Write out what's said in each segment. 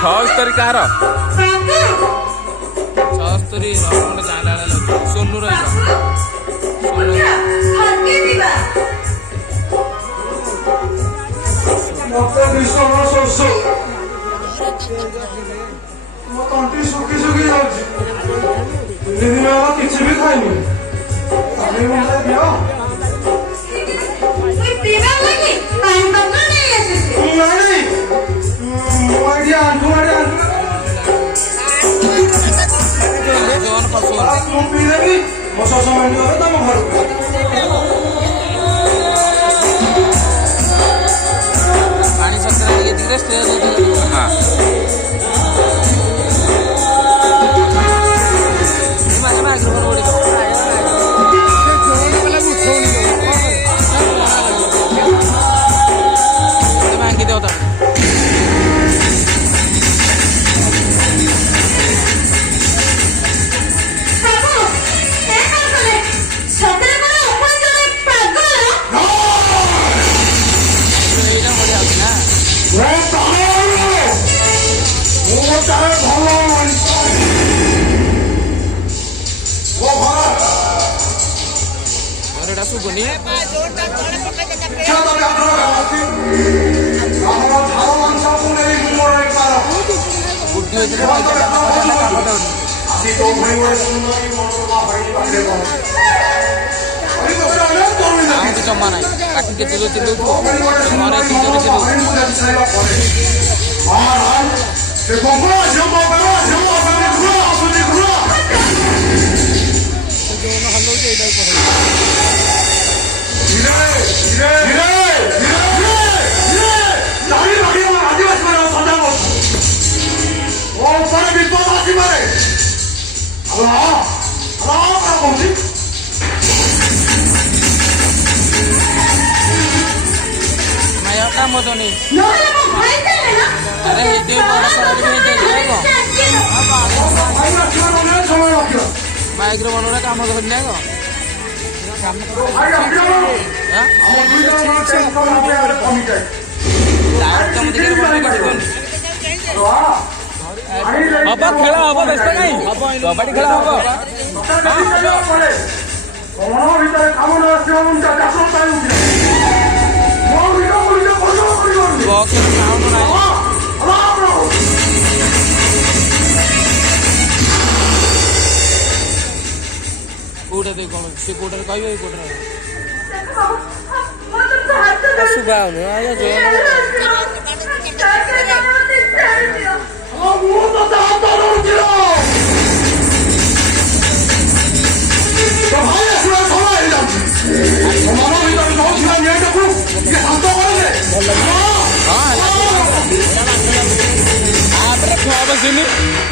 छस्तरी कहाँ छस्तरी सोनू କିଛି ବି ଖାଇନି पानी सुगुनी जमा ना काटिके काम तो नहीं अरे माइक्रो बनोरा काम तो करने को अब खेला हम व्यस्त नहीं कबड्डी खेला हम कोटा दे कौन से कोटा कहियो कोटा सुबह आउनु आयो जो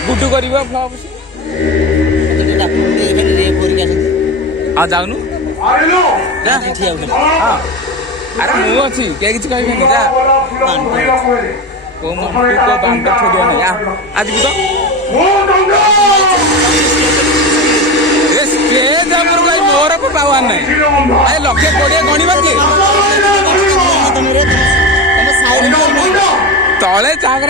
गुड्डू कर जाऊनु अरे मु अच्छी क्या कि कह आज मोर को पावर ना लक्षे 20 गणवा किए तले चाकर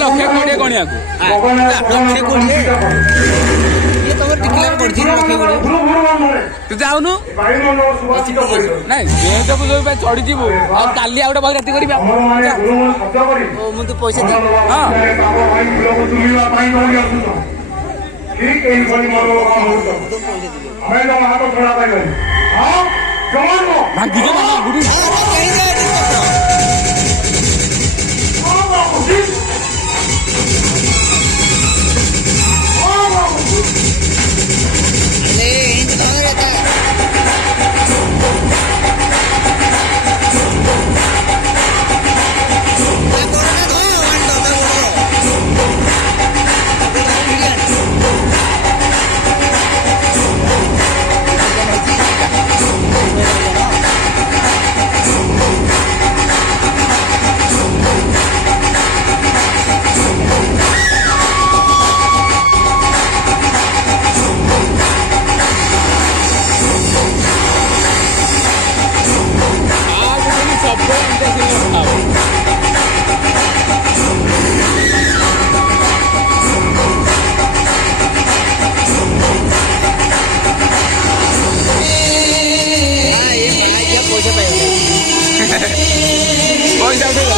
लक्षे 20 गणिया को ତୁ ଯାଉନୁ ନାଇଁ ବେଞ୍ଚକୁ ଯୋଉ ଚଢିଯିବୁ ଆଉ କାଲି ଆଉ ଗୋଟେ ବହି ରାତି କରିବା ମୁଁ ତ ପଇସା ଦେବି ଭାଙ୍ଗିଛ ନା ଗୁଡି ପଇସା ଉଠେଇଗଲା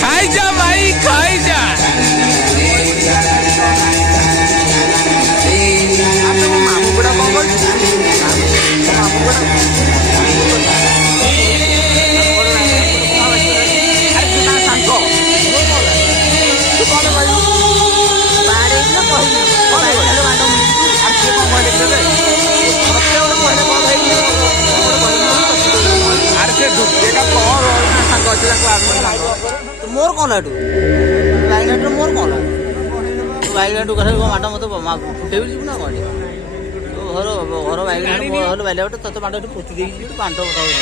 ଖାଇଯା ଭାଇ ଖାଇଯା ମାମୁଁ ଗୁଡା କଣ କରୁଛି मोर कौन है वाइलेटर मोर कौन है वाइलेटर घर माट मत फुटे ना कौन घर घर वाइलेटर वाइलेटर तत माट पोति दे पांट बता मार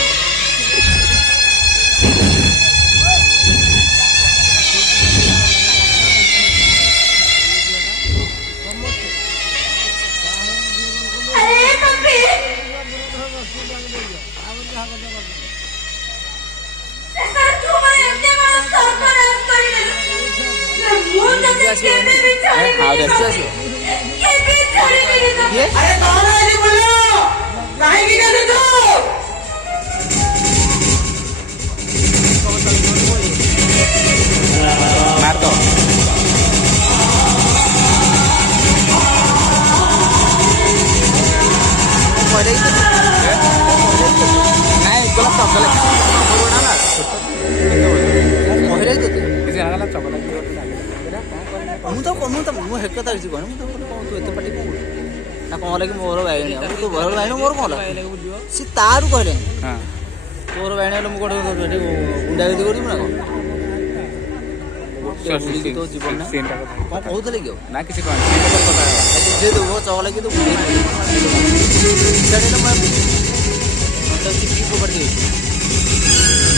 दो हेकता किसी कहनी तू एत पाटी कौन ना कौन लगे मोर बैगणी तू घर बैगणी मोर कौन सी तारू कहले तोर बैगणी मुझे कौन गुंडागर्दी कर तो जीवन ना कौन कहते कि ना किसी देव चला कि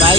बैक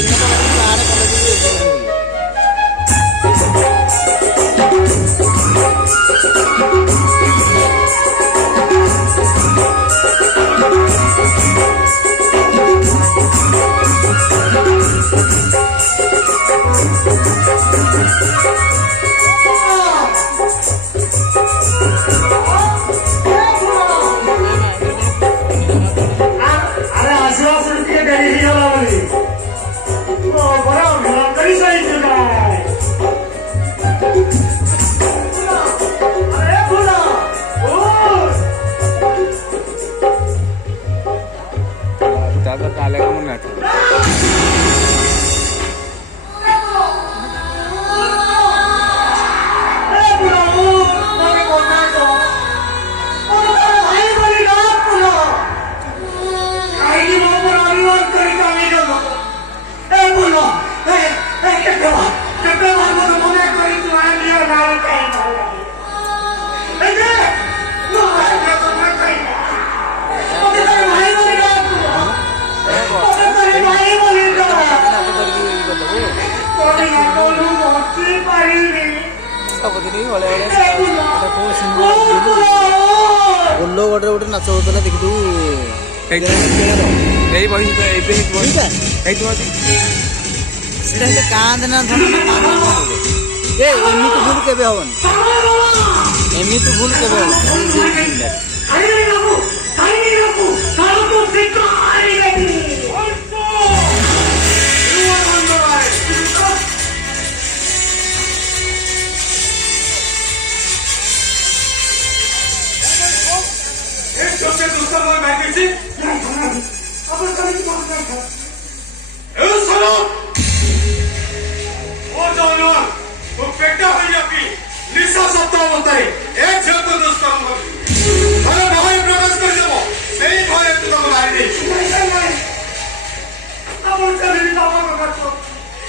गोटे नाच होता देखी ଏଇ ବହି ଏବେ ହେଇଥିବ ସେଟା ହେଲେ କାନ୍ଦେ ନା ଧନ ଏମିତି ଭୁଲ କେବେ ହବନି, ଏମିତି ଭୁଲ କେବେ ହବନି। ନିଶା ସପ୍ତାହ ଅବସ୍ଥାରେ ଏ ଝିଅକୁ ଦୁଷ୍କର୍ମ ଘରେ ଭୟ ପ୍ରକାଶ କରିଦେବ, ସେଇ ଭୟରେ ତୁ ତାକୁ ମାରି ଦେଇଛୁ।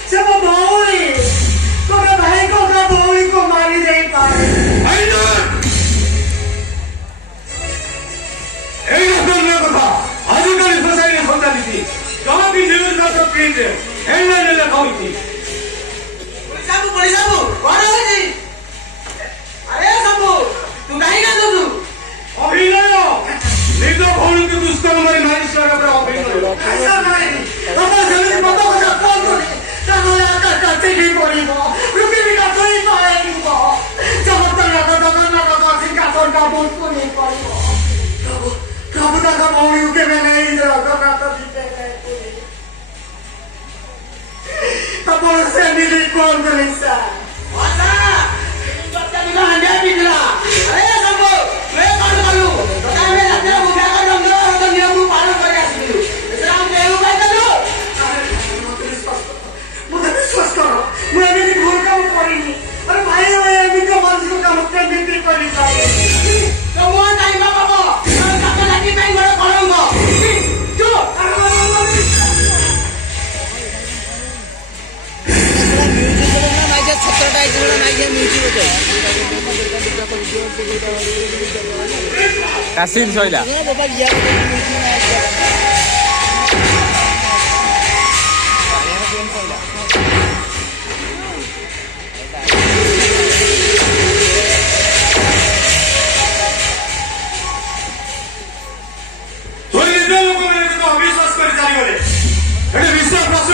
ସେ ମୋ ଭଉଣୀ, ତୋର ଭାଇଙ୍କ ଭଉଣୀକୁ ମାରି ଦେଇପାରେ। ଏଇ ରକମର କଥା ଆଜିକାଲି ସୋସାଇଟି ଚାଲିଛି। ଯାହାକି ନ୍ୟୁଜ ପେପର ପ୍ରିଣ୍ଟରେ ହେଡଲାଇନ ଲେଖା ହୋଇଛି। ଅଭିନୟ ନିଜ ଭଉଣୀକୁ ଦୁଷ୍କର୍ମରେ ମାରି ସାରିବା ପରେ ଅଭିନୟ ଭଉଣୀ କେବେ ନେଇ ଜଗନ୍ନାଥ ଆପଣ ସେମିତି କୁହନ୍ତୁନି ସାର୍। ମତେ ବିଶ୍ୱାସ କର, ମୁଁ ଏମିତି ଭୁଲ କାମ କରିନି। ଆରେ ଭାଇ ଏମିତି ମଣିଷ କାମ କେମିତି କରିପାରେ? କାସିନ ସଇଲା ଅବିଶ୍ୱାସ କରି ଚାଲିଗଲେ। ଏଠି ବିଶ୍ୱାସ ପ୍ରଶ୍ନ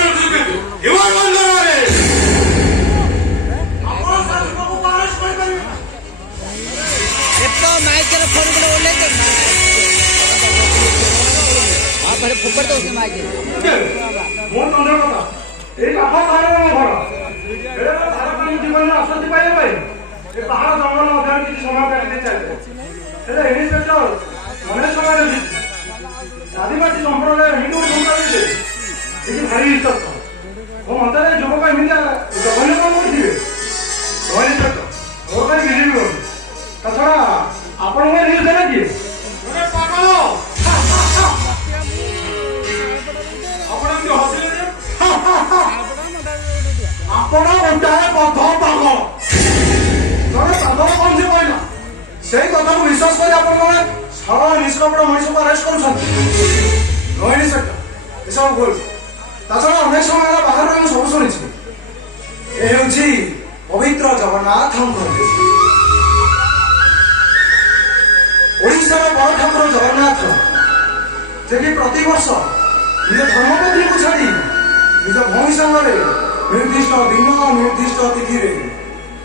ଫୋପାଡ଼ି ଦଉଛି ମାଇକ। ମୋ ତନ୍ତ୍ର କଥା ଏଇ ପାଖ ଘର ଜୀବନରେ ଅଶାନ୍ତି ପାଇବା ପାଇଁ ଏ ପାହାଡ଼ ଜଙ୍ଗଲ ମଧ୍ୟରେ କିଛି ସମୟ କାଟିଦେଇ ଚାଲିବ। ହେଲେ ଇନ୍ସପେକ୍ଟର ଅନେକ ସମୟ ଆଦିବାସୀ ସମ୍ପ୍ରଦାୟ ହିନ୍ଦୁ ସମ୍ପ୍ରଦାୟ କିଛି ଭାରି ବିଶ୍ୱାସ ମୋ ମତରେ ଯୁବକ ଏମିତି ଜଘନ୍ୟ କାମ କରିଥିବେ। ଇନ୍ସପେକ୍ଟର ମୋ ପାଇଁ ବିଜେପି କରୁଛି। ତା ଛଡ଼ା ଆପଣଙ୍କ ନ୍ୟୁଜ୍ ଦେଲେ କିଏ? ପାଗଳ ଆପଣ ଏମିତି ହସିଲେ ଯେ ଆପଣ ଗୋଟାଏ ପଥ ପାଗଳ। ଜଣେ ସାଧବ କଣ ସେ କହିଲା, ସେଇ କଥାକୁ ବିଶ୍ୱାସ କରି ଆପଣ ଜଣେ ସରଳ ନିଷ୍କପଟ ମଣିଷକୁ ଆରେଷ୍ଟ କରୁଛନ୍ତି। ରୋହିଣୀ ସେକ୍ଟର ଏସବୁ ଭୁଲ। ତା ଛଡ଼ା ଅନେକ ସମୟ ହେଲା ବାହାରୁ ମୁଁ ସବୁ ଶୁଣିଛି। ଏ ହେଉଛି ପବିତ୍ର ଜଗନ୍ନାଥଙ୍କ ଦେଶ। ଓଡ଼ିଶାର ବଡ଼ ଠାକୁର ଜଗନ୍ନାଥ, ଯିଏକି ପ୍ରତିବର୍ଷ ନିଜ ଧର୍ମପତ୍ନୀକୁ ଛାଡ଼ି ନିଜ ଭଉଣୀ ସାଙ୍ଗରେ ନିର୍ଦ୍ଦିଷ୍ଟ ଦିନ ନିର୍ଦ୍ଦିଷ୍ଟ ତିଥିରେ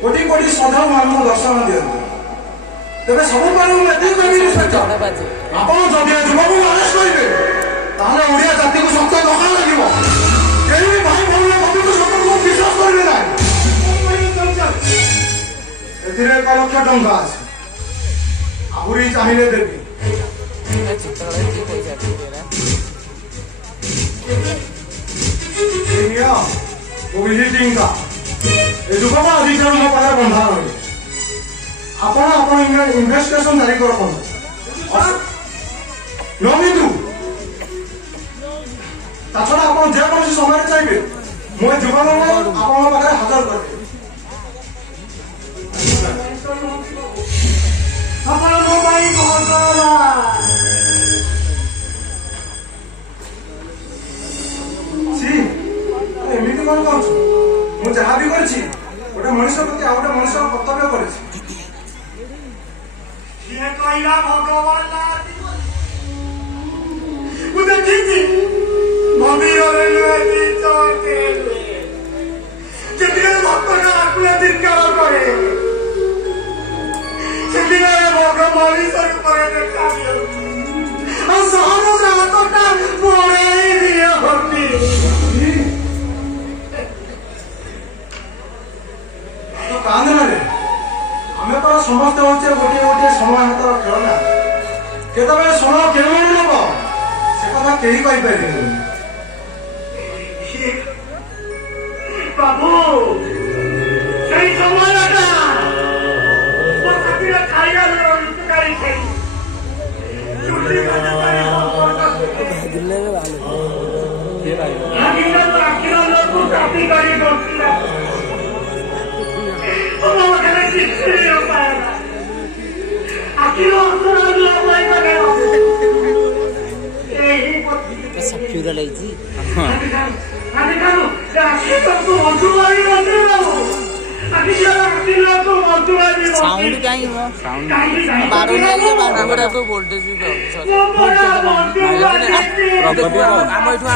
କୋଟି କୋଟି ଶ୍ରଦ୍ଧାଳୁ ମାନଙ୍କୁ ଦର୍ଶନ ଦିଅନ୍ତି। ତେବେ ସବୁ ପାଳୁ ମୁଁ ଏତିକି କହିବି, ଆପଣ ଯଦି ଯୁବକକୁ ଆରେଷ୍ଟ କରିବେ ତାହେଲେ ଓଡ଼ିଆ ଜାତିକୁ ଶକ୍ତ ଧକ୍କା ଲାଗିବ। କେହି ବି ଭାଇ ଭଉଣୀ ପବିତ୍ର ସମ୍ପର୍କକୁ ବିଶ୍ୱାସ କରିବେ ନାହିଁ। ଏଥିରେ 1 ଲକ୍ଷ ଟଙ୍କା ଅଛି, ଆହୁରି ଚାହିଁଲେ ଦେବି। ଏ ଯୁବକ ଅଧିକାର ମୋ ପାଖରେ ବନ୍ଧା ରହିବେ। ଆପଣ ଇନଭେଷ୍ଟିଗେସନ ଜାରି କରନ୍ତୁ। ତା ଛଡ଼ା ଆପଣ ଯେକୌଣସି ସମୟରେ ଚାହିଁବେ ମୁଁ ଏ ଯୁବକଙ୍କୁ ଆପଣଙ୍କ ପାଖରେ ହାଜର କରିବି। ଆପଣ ମୋ ପାଇଁ ଏମିତି କଣ କହୁଛୁ? ମୁଁ ଯାହା ବି କରିଛି ଗୋଟେ ମଣିଷ ପ୍ରତି ଆଉ ଗୋଟେ ମଣିଷ କର୍ତ୍ତବ୍ୟ କରିଛି। କିଏ କହିଲା ଭଗବାନ ମୁଁ ଦେଖିଛି ମନ୍ଦିରରେ ନୁହେଁ ଚର୍ଚ୍ଚରେ ଯେତିକି ଭକ୍ତଟା ଆକୁଳ ଦୀର୍ଘାଳ କରେ ସେତିକି ଭଗ ମଣିଷ ରୂପରେ ଦେଖାଯାଉଛି ଆଉ ସମଗ୍ର ହାତଟା ପଳେଇ ଦିଅନ୍ତି କାନ୍ଦନାରେ ଆମେ ତ ସମସ୍ତେ ହଉଛେ ଗୋଟିଏ ଗୋଟିଏ ସମୟ ହାତର ଖେଳନା କେତେବେଳେ ସମୟ କେଉଁଠି ନେବ ସେ କଥା କେହି କହିପାରିବେନି ବାବୁ ସେଇ ସମୟଟା ମୋ ସାଥିରେ ଖାଇବା ଲୁଚକାଳି ଖେଳି ଆଖିର ଲୋକ ଚାପି କରି ବସିଲା ସାକ୍ଷୀଟା ଲାଗିଛି ସାଉଣ୍ଡ କାହିଁକି ମୋ ଭୋଲ୍ଟେଜ ବି ଆମ ଏଠୁ